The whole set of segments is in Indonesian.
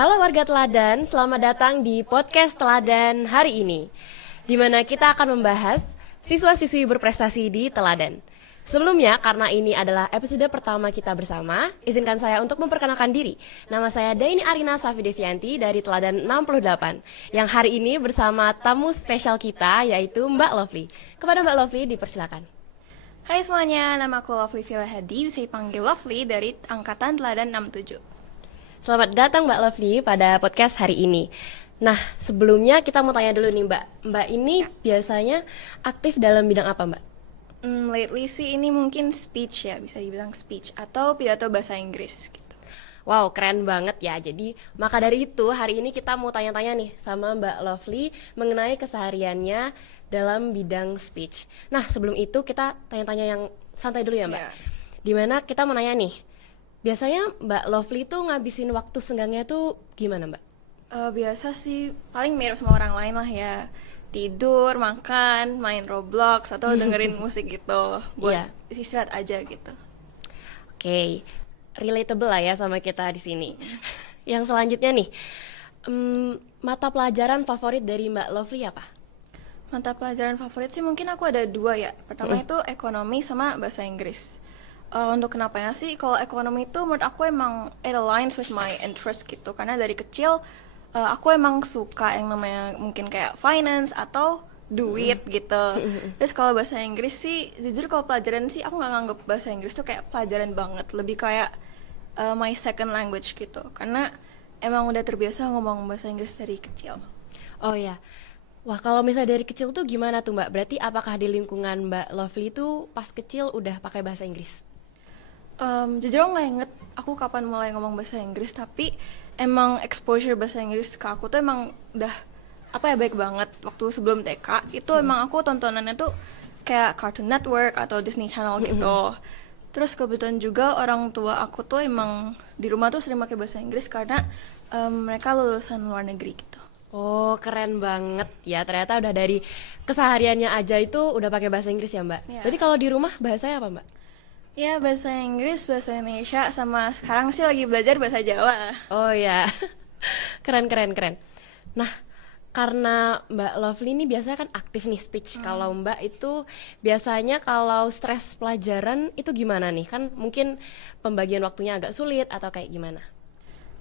Halo warga Teladan, selamat datang di podcast Teladan hari ini, di mana kita akan membahas siswa-siswi berprestasi di Teladan. Sebelumnya, karena ini adalah episode pertama kita bersama, izinkan saya untuk memperkenalkan diri. Nama saya Daini Arina Safi Devianti dari Teladan 68, yang hari ini bersama tamu spesial kita, yaitu Mbak Lovely. Kepada Mbak Lovely, dipersilakan. Hai semuanya, nama aku Lovely Villa Hadi, bisa dipanggil Lovely dari Angkatan Teladan 67. Selamat datang Mbak Lovely pada podcast hari ini. Nah, sebelumnya kita mau tanya dulu nih Mbak. Mbak ini biasanya aktif dalam bidang apa Mbak? Lately sih ini mungkin speech ya, bisa dibilang speech atau pidato bahasa Inggris gitu. Wow, keren banget ya. Jadi, maka dari itu hari ini kita mau tanya-tanya nih sama Mbak Lovely mengenai kesehariannya dalam bidang speech. Nah, sebelum itu kita tanya-tanya yang santai dulu ya Mbak. Yeah. Dimana kita mau nanya nih, biasanya Mbak Lovely tuh ngabisin waktu senggangnya tuh gimana Mbak? Biasa sih paling mirip sama orang lain lah ya. Tidur, makan, main Roblox atau dengerin musik gitu buat istirahat aja gitu. Oke, relatable lah ya sama kita di sini. Yang selanjutnya nih, mata pelajaran favorit dari Mbak Lovely apa? Mata pelajaran favorit sih mungkin aku ada dua ya. Pertama itu ekonomi sama bahasa Inggris. Untuk kenapanya sih, kalau ekonomi itu menurut aku emang it aligns with my interest gitu. Karena dari kecil aku emang suka yang namanya mungkin kayak finance atau duit gitu. Terus kalau bahasa Inggris sih, jujur kalau pelajaran sih aku nggak nganggap bahasa Inggris tuh kayak pelajaran banget. Lebih kayak my second language gitu. Karena emang udah terbiasa ngomong bahasa Inggris dari kecil. Oh ya, wah kalau misalnya dari kecil tuh gimana tuh Mbak? Berarti apakah di lingkungan Mbak Lovely tuh pas kecil udah pakai bahasa Inggris? Jujur nggak inget aku kapan mulai ngomong bahasa Inggris, tapi emang exposure bahasa Inggris ke aku tuh emang udah baik banget. Waktu sebelum TK itu emang aku tontonannya tuh kayak Cartoon Network atau Disney Channel gitu. Terus kebetulan juga orang tua aku tuh emang di rumah tuh sering pakai bahasa Inggris karena mereka lulusan luar negeri gitu. Oh, keren banget ya. Ternyata udah dari kesehariannya aja itu udah pakai bahasa Inggris ya Mbak. Yeah. Berarti kalau di rumah bahasanya apa Mbak? Ya, bahasa Inggris, bahasa Indonesia, sama sekarang sih lagi belajar bahasa Jawa. Oh ya, keren. Nah, karena Mbak Lovely ini biasanya kan aktif nih speech. Kalau Mbak itu biasanya kalau stres pelajaran itu gimana nih? Kan mungkin pembagian waktunya agak sulit atau kayak gimana?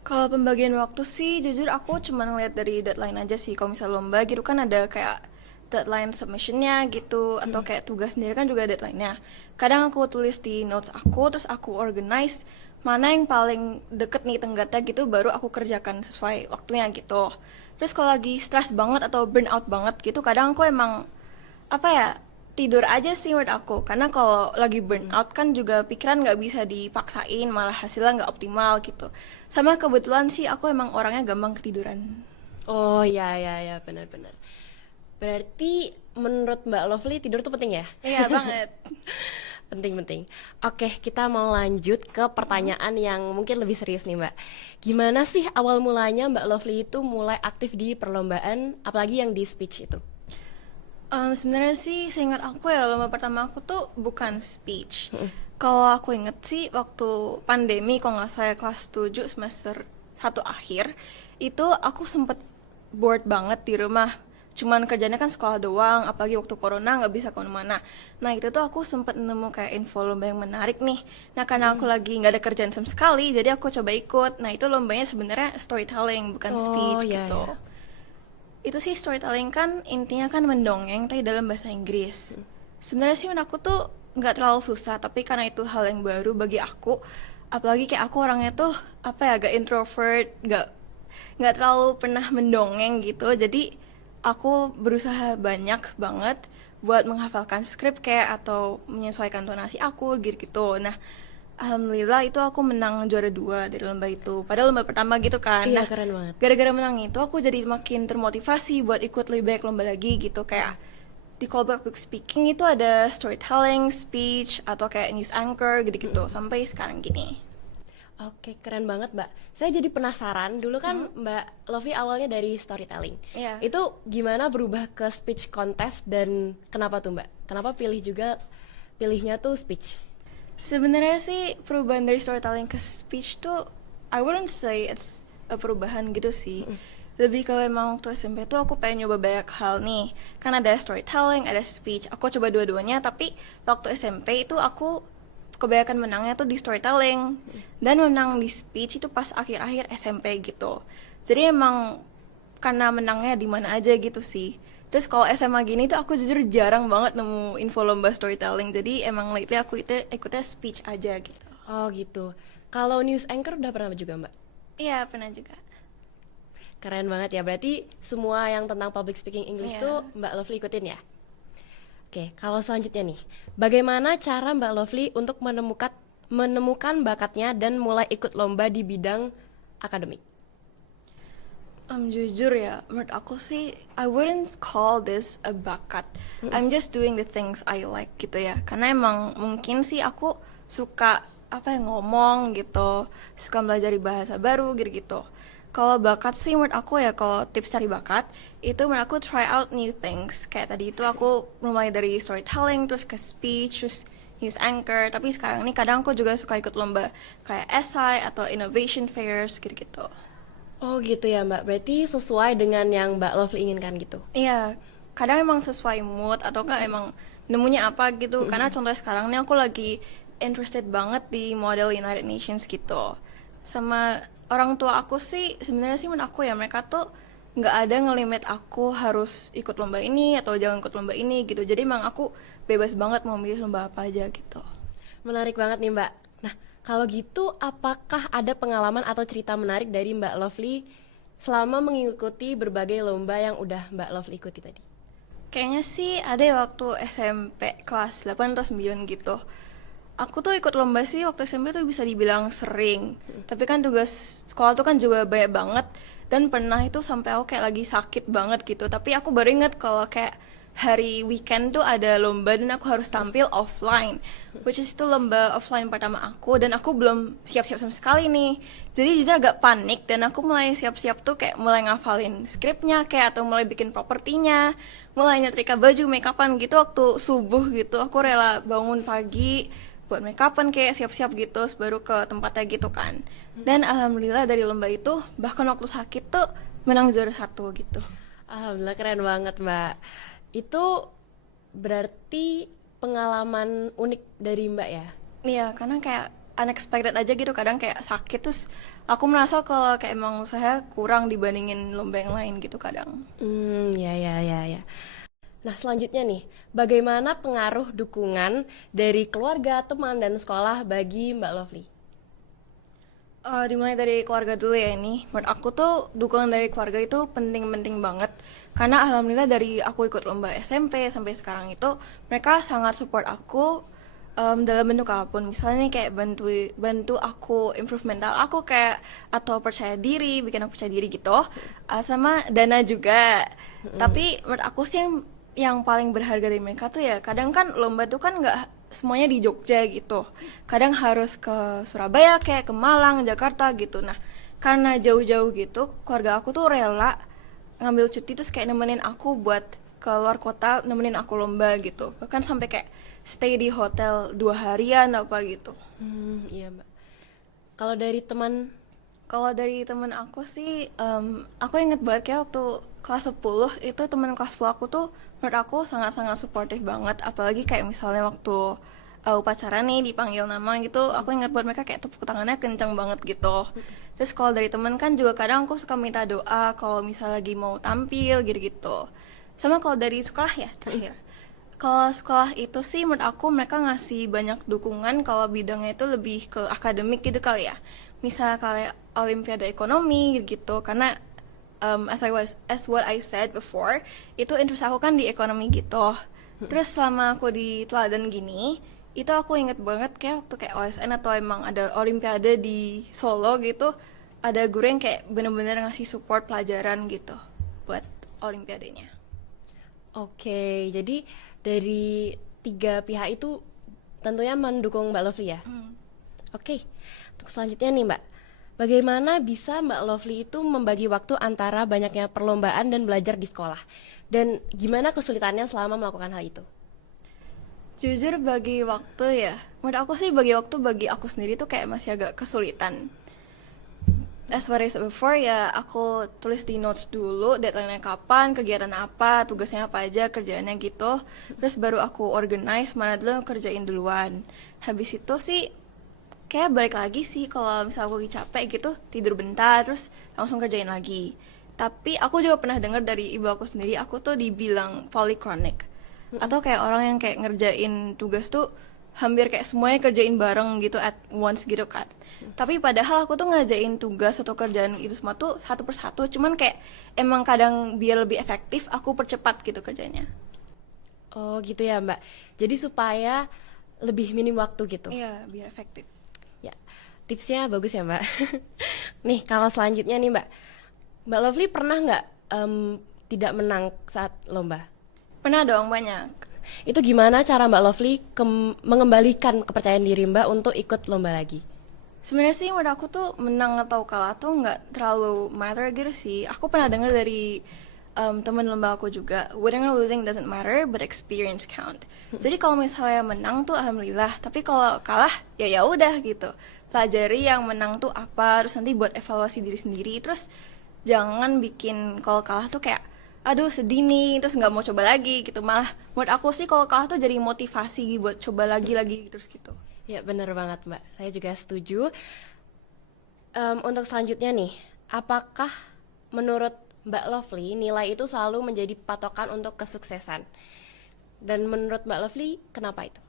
Kalau pembagian waktu sih, jujur aku cuma ngeliat dari deadline aja sih. Kalau misalnya lomba gitu kan ada kayak deadline submissionnya gitu, atau kayak tugas sendiri kan juga deadline-nya. Kadang aku tulis di notes aku, terus aku organize mana yang paling deket nih tenggatnya gitu, baru aku kerjakan sesuai waktunya gitu. Terus kalau lagi stress banget atau burn out banget gitu, kadang aku emang tidur aja sih menurut aku. Karena kalau lagi burn out kan juga pikiran nggak bisa dipaksain, malah hasilnya nggak optimal gitu. Sama kebetulan sih aku emang orangnya gampang ketiduran. Oh ya, benar. Berarti menurut Mbak Lovely tidur tuh penting ya? Iya banget. Penting. Oke, kita mau lanjut ke pertanyaan yang mungkin lebih serius nih Mbak. Gimana sih awal mulanya Mbak Lovely itu mulai aktif di perlombaan, apalagi yang di speech itu? Sebenarnya sih seingat aku ya, lomba pertama aku tuh bukan speech. Kalau aku inget sih waktu pandemi, kalau nggak saya kelas 7 semester 1 akhir, itu aku sempet bored banget di rumah. Cuman kerjanya kan sekolah doang, apalagi waktu corona nggak bisa kemana-mana. Nah itu tuh aku sempet nemu kayak info lomba yang menarik nih. Nah karena aku lagi nggak ada kerjaan sama sekali, jadi aku coba ikut. Nah itu lombanya sebenarnya storytelling, bukan speech gitu. Itu sih storytelling kan intinya kan mendongeng tapi dalam bahasa Inggris. Sebenarnya sih menurut aku tuh nggak terlalu susah, tapi karena itu hal yang baru bagi aku, apalagi kayak aku orangnya tuh agak introvert, nggak terlalu pernah mendongeng gitu. Jadi aku berusaha banyak banget buat menghafalkan skrip kayak atau menyesuaikan tonasi aku gitu. Nah, alhamdulillah itu aku menang juara 2 dari lomba itu. Padahal lomba pertama gitu kan. Iya, Nah, keren banget. gara-gara menang itu aku jadi makin termotivasi buat ikut lebih banyak lomba lagi gitu. Kayak di callback public speaking itu ada storytelling, speech, atau kayak news anchor gitu-gitu. Sampai sekarang gini. Oke, keren banget Mbak. Saya jadi penasaran, dulu kan Mbak Lovely awalnya dari storytelling. Iya. Itu gimana berubah ke speech contest dan kenapa tuh Mbak? Kenapa pilihnya tuh speech? Sebenarnya sih perubahan dari storytelling ke speech tuh I wouldn't say it's perubahan gitu sih. Lebih ke emang waktu SMP tuh aku pengen nyoba banyak hal nih. Kan ada storytelling, ada speech. Aku coba dua-duanya, tapi waktu SMP itu aku kebanyakan menangnya tuh di storytelling. Dan menang di speech itu pas akhir-akhir SMP gitu. Jadi emang karena menangnya di mana aja gitu sih. Terus kalau SMA gini tuh aku jujur jarang banget nemu info lomba storytelling. Jadi emang lately aku itu ikutnya speech aja gitu. Oh gitu. Kalau news anchor udah pernah juga Mbak? Iya, pernah juga. Keren banget ya, berarti semua yang tentang public speaking English Iya. tuh Mbak Lovely ikutin ya? Oke, kalau selanjutnya nih, bagaimana cara Mbak Lovely untuk menemukan bakatnya dan mulai ikut lomba di bidang akademik? Jujur ya, menurut aku sih I wouldn't call this a bakat. I'm just doing the things I like gitu ya. Karena emang mungkin sih aku suka apa ya ngomong gitu, suka belajar bahasa baru gitu-gitu. Kalau bakat sih menurut aku ya, kalau tips cari bakat itu menurut aku try out new things. Kayak tadi itu aku mulai dari storytelling, terus ke speech, terus news anchor. Tapi sekarang ini kadang aku juga suka ikut lomba kayak essay atau innovation fairs gitu-gitu. Oh gitu ya Mbak, berarti sesuai dengan yang Mbak Lovely inginkan gitu? Iya, kadang emang sesuai mood atau enggak emang nemunya apa gitu. Karena contohnya sekarang nih aku lagi interested banget di model United Nations gitu. Sama orang tua aku sih sebenarnya sih menurut aku ya, mereka tuh nggak ada ngelimit aku harus ikut lomba ini atau jangan ikut lomba ini gitu. Jadi emang aku bebas banget mau milih lomba apa aja gitu. Menarik banget nih Mbak. Nah, kalau gitu apakah ada pengalaman atau cerita menarik dari Mbak Lovely selama mengikuti berbagai lomba yang udah Mbak Lovely ikuti tadi? Kayaknya sih ada ya waktu SMP kelas 8 atau 9 gitu. Aku tuh ikut lomba sih waktu SMP tuh bisa dibilang sering. Tapi kan tugas sekolah tuh kan juga banyak banget. Dan pernah itu sampai aku kayak lagi sakit banget gitu. Tapi aku baru inget kalau kayak hari weekend tuh ada lomba dan aku harus tampil offline. Which is itu lomba offline pertama aku. Dan aku belum siap-siap sama sekali nih. Jadi jujur agak panik. Dan aku mulai siap-siap tuh kayak mulai ngafalin skripnya kayak, atau mulai bikin propertinya, mulai nyetrika baju, make upan gitu waktu subuh gitu. Aku rela bangun pagi buat make upan kayak siap-siap gitu, baru ke tempatnya gitu kan. Dan alhamdulillah dari lomba itu bahkan waktu sakit tuh menang juara 1 gitu. Alhamdulillah, keren banget Mbak. Itu berarti pengalaman unik dari Mbak ya? Iya, karena kayak unexpected aja gitu, kadang kayak sakit terus aku merasa kalau kayak emang usaha kurang dibandingin lomba yang lain gitu kadang. Ya. Nah, selanjutnya nih, bagaimana pengaruh dukungan dari keluarga, teman, dan sekolah bagi Mbak Lovely? Dimulai dari keluarga dulu ya ini. Menurut aku tuh dukungan dari keluarga itu penting-penting banget. Karena alhamdulillah dari aku ikut lomba SMP sampai sekarang itu mereka sangat support aku dalam bentuk apapun. Misalnya nih kayak bantu aku improve mental aku kayak, atau percaya diri, bikin aku percaya diri gitu. Sama dana juga. Tapi menurut aku sih yang paling berharga dari mereka tuh ya, kadang kan lomba tuh kan nggak semuanya di Jogja gitu, kadang harus ke Surabaya kayak ke Malang, Jakarta gitu. Nah karena jauh-jauh gitu, keluarga aku tuh rela ngambil cuti terus kayak nemenin aku buat ke luar kota, nemenin aku lomba gitu, bahkan sampai kayak stay di hotel 2 harian apa gitu. Iya Mbak. Kalau dari teman? Kalau dari temen aku sih, aku inget banget kayak waktu kelas 10 itu temen kelas 10 aku tuh menurut aku sangat-sangat suportif banget. Apalagi kayak misalnya waktu upacara nih dipanggil nama gitu, aku inget buat mereka kayak tepuk tangannya kencang banget gitu. Terus kalau dari temen kan juga kadang aku suka minta doa kalau misalnya lagi mau tampil gitu-gitu. Sama kalau dari sekolah ya terakhir. Kalau sekolah itu sih menurut aku mereka ngasih banyak dukungan kalau bidangnya itu lebih ke akademik gitu kali ya. Misal kayak olimpiade ekonomi gitu, karena as what I said before, itu interest aku kan di ekonomi gitu. Terus selama aku di teladan gini, itu aku inget banget kayak waktu kayak OSN atau emang ada olimpiade di Solo gitu, ada guru yang kayak bener-bener ngasih support pelajaran gitu buat olimpiadenya. Oke, jadi dari 3 pihak itu tentunya mendukung Mbak Lovely ya? Oke, untuk selanjutnya nih Mbak, bagaimana bisa Mbak Lovely itu membagi waktu antara banyaknya perlombaan dan belajar di sekolah? Dan gimana kesulitannya selama melakukan hal itu? Jujur bagi waktu ya, menurut aku sih bagi waktu bagi aku sendiri tuh kayak masih agak kesulitan. As what I said before, ya aku tulis di notes dulu, deadline-nya kapan, kegiatan apa, tugasnya apa aja, kerjaannya gitu. Terus baru aku organize mana dulu yang kerjain duluan. Habis itu sih kayak balik lagi sih kalau misalnya aku lagi capek gitu, tidur bentar terus langsung kerjain lagi. Tapi aku juga pernah dengar dari ibu aku sendiri, aku tuh dibilang polychronic. Atau kayak orang yang kayak ngerjain tugas tuh hampir kayak semuanya kerjain bareng gitu at once gitu kan. Tapi padahal aku tuh ngerjain tugas atau kerjaan itu semua tuh satu persatu, cuman kayak emang kadang biar lebih efektif aku percepat gitu kerjanya. Oh gitu ya Mbak. Jadi supaya lebih minim waktu gitu. Iya, biar efektif. Ya, tipsnya bagus ya Mbak. Nih kalau selanjutnya nih Mbak Lovely pernah nggak tidak menang saat lomba? Pernah dong banyak. Itu gimana cara Mbak Lovely mengembalikan kepercayaan diri Mbak untuk ikut lomba lagi? Sebenarnya sih menurut aku tuh menang atau kalah tuh nggak terlalu matter gitu sih. Aku pernah dengar dari teman lomba aku juga, winning or losing doesn't matter, but experience count. Jadi kalau misalnya menang tuh alhamdulillah, tapi kalau kalah ya ya udah gitu. Pelajari yang menang tuh apa, terus nanti buat evaluasi diri sendiri. Terus jangan bikin kalau kalah tuh kayak aduh sedih nih, terus nggak mau coba lagi gitu. Malah menurut aku sih kalau kalah tuh jadi motivasi buat coba lagi terus gitu. Ya benar banget Mbak, saya juga setuju. Untuk selanjutnya nih, apakah menurut Mbak Lovely nilai itu selalu menjadi patokan untuk kesuksesan? Dan menurut Mbak Lovely kenapa itu?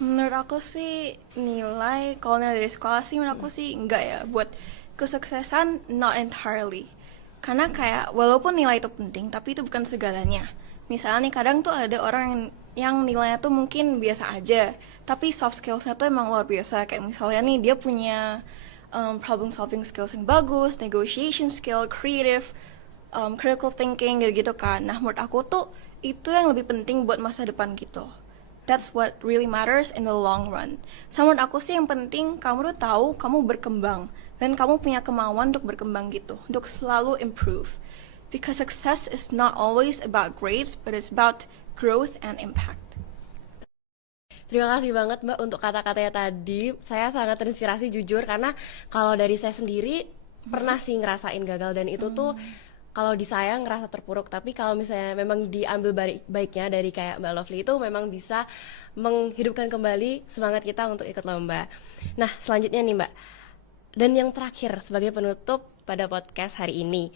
Menurut aku sih nilai, kalau nilai dari sekolah sih menurut aku sih enggak ya. Buat kesuksesan not entirely. Karena kayak walaupun nilai itu penting, tapi itu bukan segalanya. Misalnya nih kadang tuh ada orang yang nilainya tuh mungkin biasa aja, tapi soft skills-nya tuh emang luar biasa. Kayak misalnya nih dia punya problem solving skills yang bagus, negotiation skill, creative, critical thinking gitu kan. Nah menurut aku tuh itu yang lebih penting buat masa depan gitu. That's what really matters in the long run. Sama menurut aku sih yang penting kamu tuh tahu kamu berkembang dan kamu punya kemauan untuk berkembang gitu, untuk selalu improve. Because success is not always about grades, but it's about growth and impact. Terima kasih banget Mbak untuk kata-katanya tadi. Saya sangat terinspirasi jujur karena kalau dari saya sendiri pernah sih ngerasain gagal dan itu tuh kalau di saya ngerasa terpuruk. Tapi kalau misalnya memang diambil baiknya dari kayak Mbak Lovely itu memang bisa menghidupkan kembali semangat kita untuk ikut lomba. Nah selanjutnya nih Mbak, dan yang terakhir sebagai penutup pada podcast hari ini,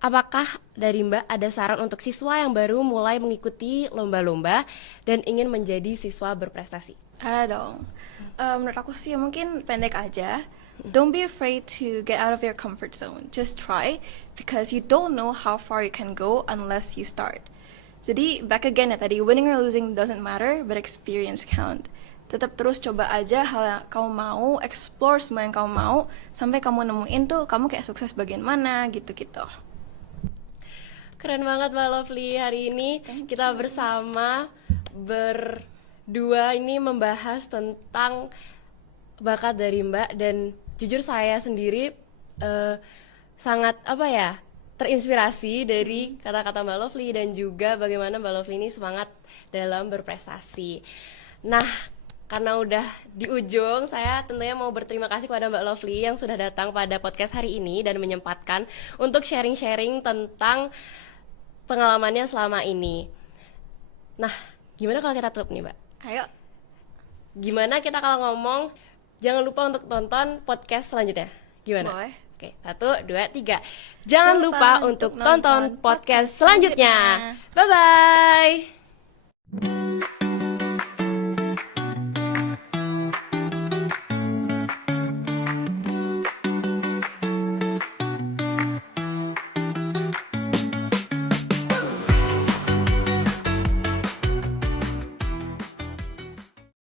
apakah dari Mbak ada saran untuk siswa yang baru mulai mengikuti lomba-lomba dan ingin menjadi siswa berprestasi? Ada dong. Menurut aku sih mungkin pendek aja. Don't be afraid to get out of your comfort zone. Just try, because you don't know how far you can go unless you start. Jadi back again ya tadi, winning or losing doesn't matter, but experience count. Tetap terus coba aja hal yang kamu mau, explore semua yang kamu mau, sampai kamu nemuin tuh kamu kayak sukses bagian mana gitu-gitu. Keren banget Mbak Lovely, hari ini kita bersama berdua ini membahas tentang bakat dari Mbak, dan jujur saya sendiri sangat terinspirasi dari kata-kata Mbak Lovely dan juga bagaimana Mbak Lovely ini semangat dalam berprestasi. Nah, karena udah di ujung, saya tentunya mau berterima kasih kepada Mbak Lovely yang sudah datang pada podcast hari ini dan menyempatkan untuk sharing-sharing tentang pengalamannya selama ini. Nah, gimana kalau kita tutup nih Mbak? Ayo. Gimana kita kalau ngomong, jangan lupa untuk tonton podcast selanjutnya. Gimana? Boleh. Oke, 1, 2, 3. Jangan lupa untuk tonton podcast selanjutnya. Bye-bye.